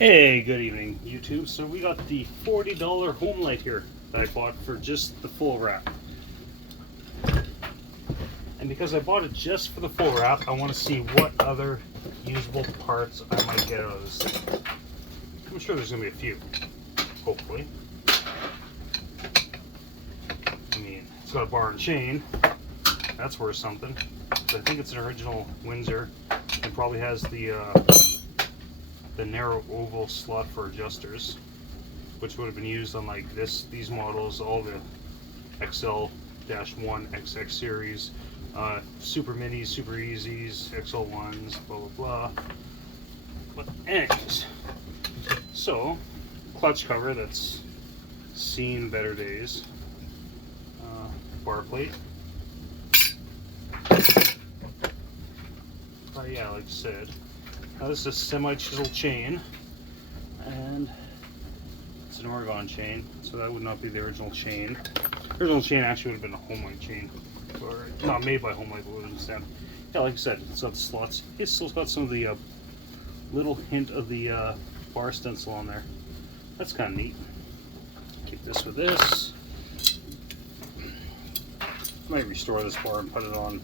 Hey, good evening, YouTube. So we got the $40 home light here that I bought for just the full wrap. And because I bought it just for the full wrap, I want to see what other usable parts I might get out of this thing. I'm sure there's going to be a few, hopefully. I mean, it's got a bar and chain. That's worth something. I think it's an original Windsor. It probably has the narrow oval slot for adjusters, which would have been used on like these models, all the XL-1, XX series, Super Minis, Super Easies, XL1s, blah blah blah. But anyways, so clutch cover that's seen better days, bar plate. Yeah, like I said. Now this is a semi-chisel chain, and it's an Oregon chain, so that would not be the original chain. The original chain actually would have been a Homelight chain, or not made by Homelight, but would have instead. Yeah, like I said, it's got the slots. It's still got some of the little hint of the bar stencil on there. That's kind of neat. Keep this with this. Might restore this bar and put it on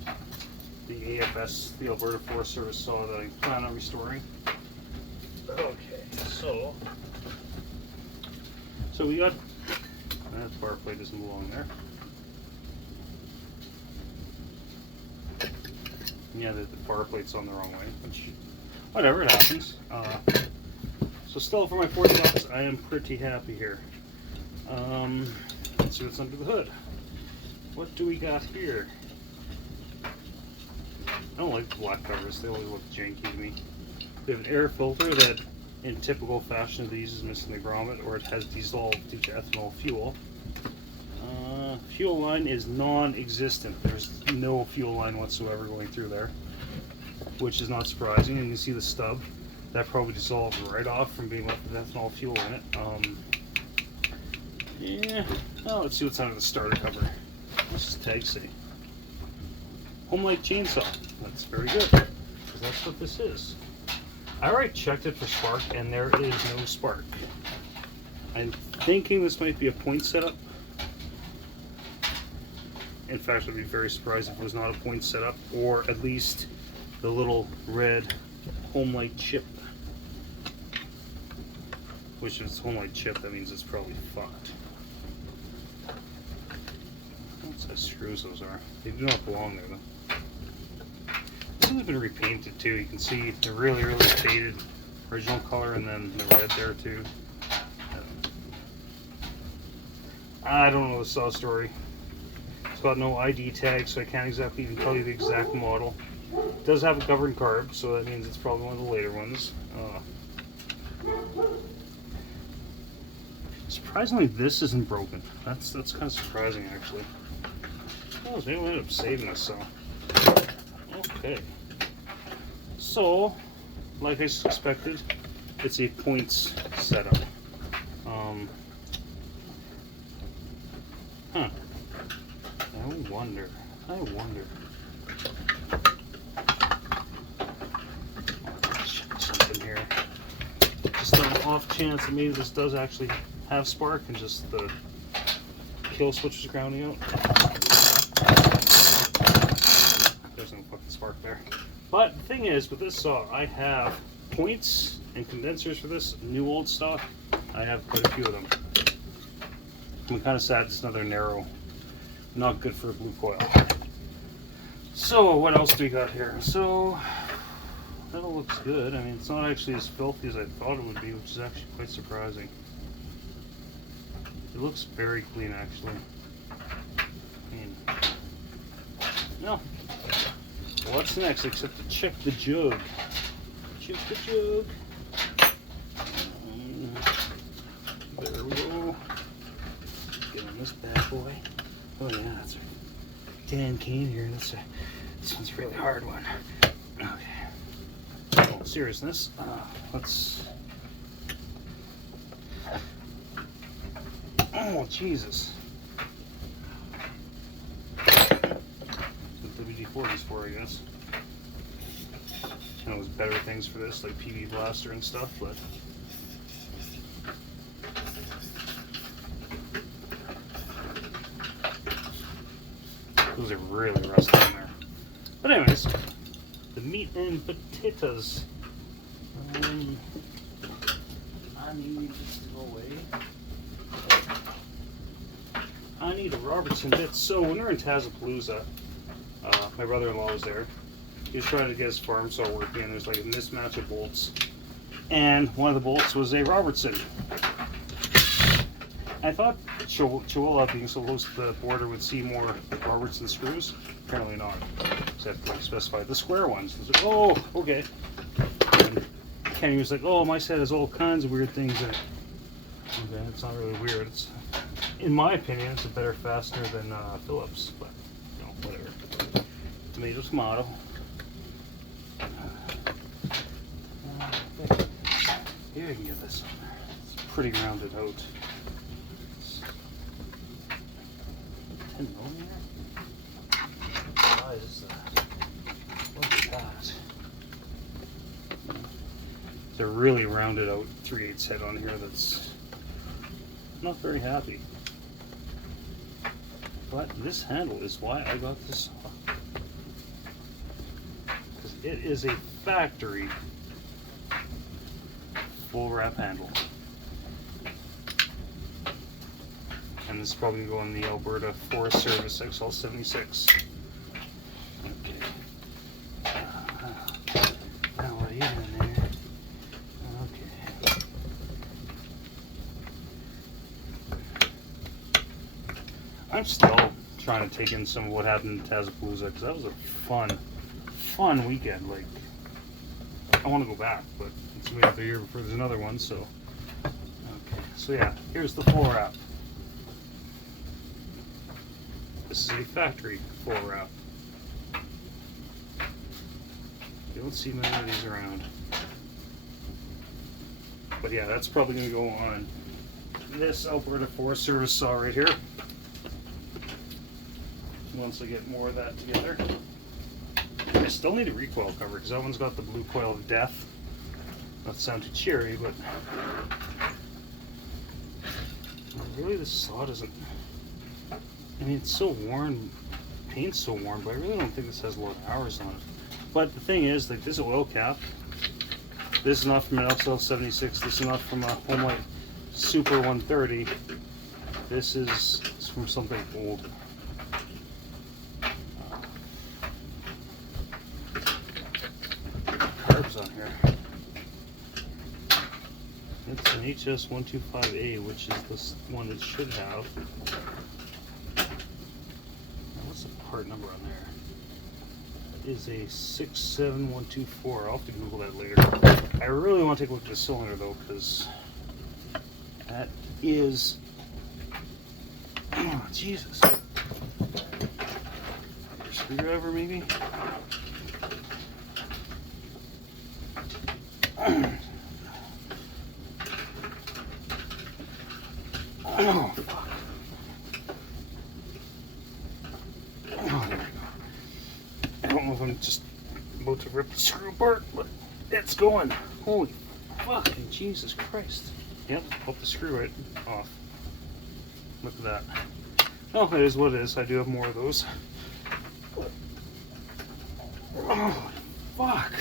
the AFS, the Alberta Forest Service saw that I plan on restoring. Okay, so we got that bar plate doesn't belong there. Yeah, the bar plate's on the wrong way, which whatever, it happens. So still, for my $40, I am pretty happy here. Let's see what's under the hood. What do we got here? I don't like the black covers, they always look janky to me. We have an air filter that, in typical fashion of these, is missing the grommet, or it has dissolved due to ethanol fuel. Fuel line is non-existent. There's no fuel line whatsoever going through there, which is not surprising. And you see the stub, that probably dissolved right off from being left with ethanol fuel in it. Yeah, well, let's see what's under the starter cover. What's this tag say? Homelight chainsaw. That's very good, because that's what this is. I already checked it for spark, and there is no spark. I'm thinking this might be a point setup. In fact, I'd be very surprised if it was not a point setup, or at least the little red Homelight chip. Which, if it's Homelight chip, that means it's probably fucked. What size screws those are? They do not belong there, though. They've been repainted too. You can see the really faded original color, and then the red there too. I don't know the saw story. It's got no ID tag, so I can't exactly even tell you the exact model. It does have a governed carb, so that means it's probably one of the later ones. Surprisingly, this isn't broken. That's kind of surprising, actually. Oh, maybe we'll end up saving this, so. Okay. So, like I suspected, it's a points setup. I wonder. Check something here. Just on the off chance that maybe this does actually have spark and just the kill switch is grounding out. There's no fucking spark there. But the thing is, with this saw, I have points and condensers for this new old stock. I have quite a few of them. I'm kind of sad it's another narrow, not good for a blue coil. So what else do we got here? So that all looks good. I mean, it's not actually as filthy as I thought it would be, which is actually quite surprising. It looks very clean, actually. I mean, no. What's next except to check the jug? Check the jug. There we go. Get on this bad boy. Oh yeah, that's a tan cane here. This one's a really hard one. Okay. In all seriousness, let's. Oh Jesus. WD-40's for, I guess. I know there's better things for this, like PB Blaster and stuff, but Those are really rusty in there. But anyways, the meat and potatoes. I need this to go away. I need a Robertson bit. So when we were in Tazapalooza, my brother-in-law was there. He was trying to get his farm saw working, and there's like a mismatch of bolts. And one of the bolts was a Robertson. I thought Chihuahua, being so close to the border, would see more Robertson screws. Apparently not. Except they specified the square ones. I was like, oh, okay. And Kenny was like, oh, my set has all kinds of weird things in it. Okay, it's not really weird. It's, in my opinion, it's a better fastener than Phillips, but you know, whatever. Tomato, tomato. Here I can get this one. It's pretty rounded out. It's 10 millimeter. What size is that? What is that? It's a really rounded out 3/8 head on here that's not very happy. But this handle is why I got this saw. Because it is a factory full wrap handle. And this is probably going to go on the Alberta Forest Service XL76. Okay. Now what are you doing there? Okay. I'm still trying to take in some of what happened in Tazapalooza, because that was a fun weekend. Like, I want to go back, but it's wait another year before there's another one. So, okay. So yeah, here's the full wrap. This is a factory full wrap. You don't see many of these around. But yeah, that's probably going to go on this Alberta Forest Service saw right here. Once I get more of that together. I still need a recoil cover because that one's got the blue coil of death. Not to sound too cheery, but really this saw doesn't. I mean, it's so worn, paint's so worn, but I really don't think this has a lot of hours on it. But the thing is, like, this is oil cap. This is not from an XL76. This is not from a Homelite Super 130. This is from something old. Carbs on here. It's an HS125A, which is this one it should have. What's the part number on there? That is a 67124. I'll have to Google that later. I really want to take a look at the cylinder though, because that is. Oh, Jesus. Your screwdriver, maybe? Oh, fuck. Oh, there we go. I don't know if I'm just about to rip the screw apart, but it's going. Holy fucking Jesus Christ. Yep, pop the screw right off. Look at that. Oh, it is what it is. I do have more of those. Oh, fuck.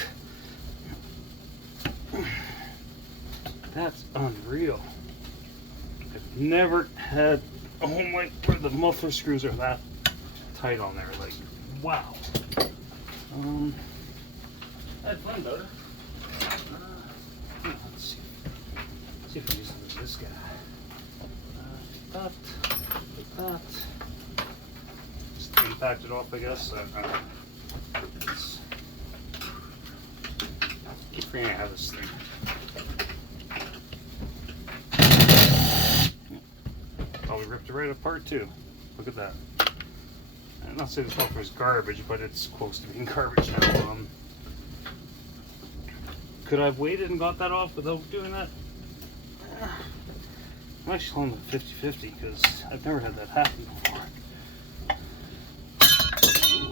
That's unreal. I've never had a Homelite where the muffler screws are that tight on there. Like, wow. I had fun about it. Let's see. See if we can do something with this guy. Like that. Just impact it off, I guess. Keep forgetting I have this thing. Probably ripped it right apart too. Look at that. I'm not saying this muffler is garbage, but it's close to being garbage now. Could I have waited and got that off without doing that? I'm actually on the 50-50 because I've never had that happen before.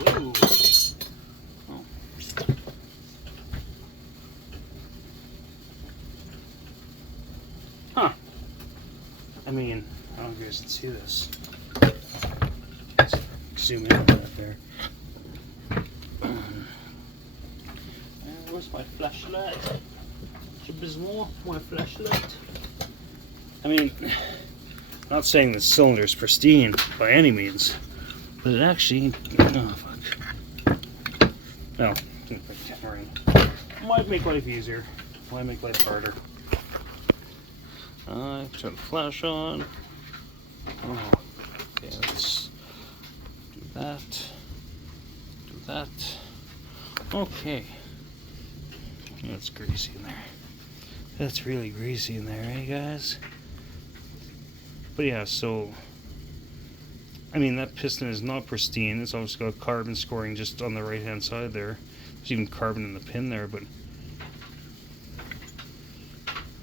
Whoa. Oh. Huh. I mean, I don't know if you guys can see this. It's zoom in on that there. Where's my flashlight? Bismol, my flashlight. I mean, I'm not saying the cylinder's pristine by any means, but it actually, oh fuck. No, might make life easier, might make life harder. Turn the flash on. Oh, okay, let's do that. Do that. Okay. That's greasy in there. That's really greasy in there, eh, guys? But yeah, so I mean, that piston is not pristine. It's also got carbon scoring just on the right hand side there. There's even carbon in the pin there, but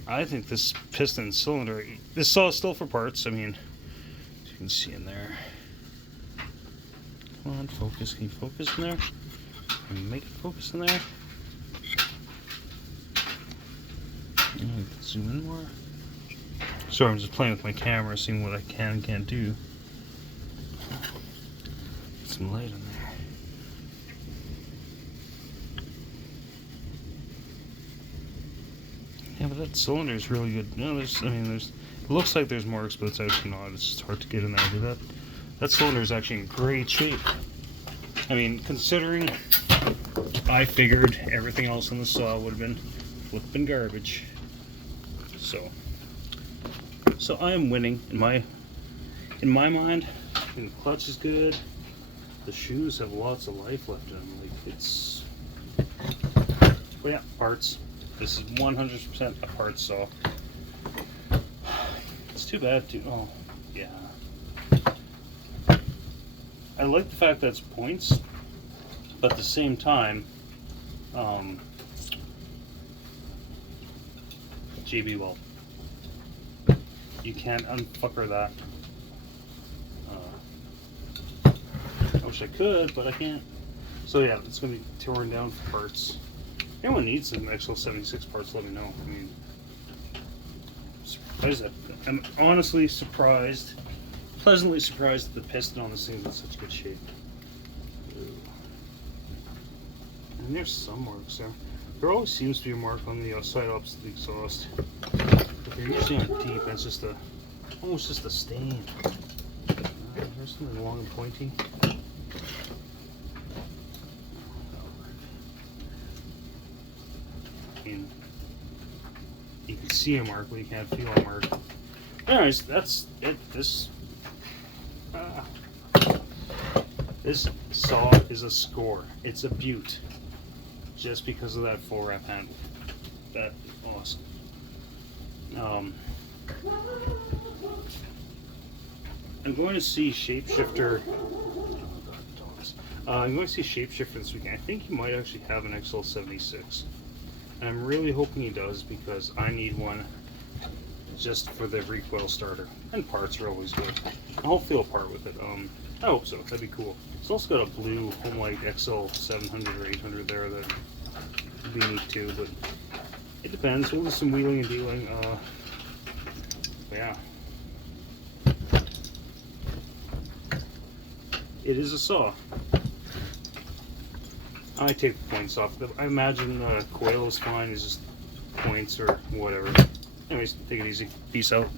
I think this piston cylinder, this saw is still for parts. I mean, as you can see in there. Come on, focus. Can you focus in there? Can you make it focus in there? Zoom in more. Sorry, I'm just playing with my camera, seeing what I can and can't do. Get some light in there. Yeah, but that cylinder is really good. No, it looks like there's marks, but it's actually not. It's just hard to get in there. But that cylinder is actually in great shape. I mean, considering I figured everything else on the saw would have been flipping garbage. So I am winning in my mind. And the clutch is good. The shoes have lots of life left in them. Like it's, but yeah, parts. This is 100% a parts saw. It's too bad too. Oh yeah. I like the fact that it's points, but at the same time, JB Weld. You can't unfucker that. I wish I could, but I can't. So yeah, it's going to be torn down for parts. If anyone needs some XL76 parts, let me know. I mean, I'm honestly surprised, pleasantly surprised that the piston on this thing is in such good shape. And there's some marks there. There always seems to be a mark on the side opposite the exhaust. But they're usually on deep, and it's just almost just a stain. There's something long and pointy. I mean, you can see a mark, but you can't feel a mark. Anyways, that's it. This saw is a score. It's a beaut. Just because of that 4F handle. That is awesome. I'm going to see Shapeshifter. I'm going to see Shapeshifter this weekend. I think he might actually have an XL76. And I'm really hoping he does because I need one just for the recoil starter. And parts are always good. I hope they'll part with it. I hope so. That'd be cool. It's also got a blue Homelite XL700 or 800 there that would be neat too, but it depends. We'll do some wheeling and dealing. Yeah. It is a saw. I take the points off. I imagine Coelho's fine is just points or whatever. Anyways, take it easy. Peace out.